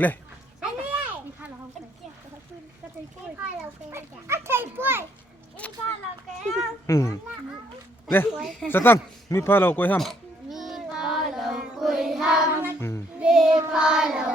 เลยอันนี้มีผ้าเราเก็บก็จะกล้วยผ้าเราเก็บอ่ะใช่กล้วยมีผ้าเราเก็บเลยสตังค์มีผ้าเรากล้วยห้ำมีผ้าเราคุยทำอืมมีผ้าเรา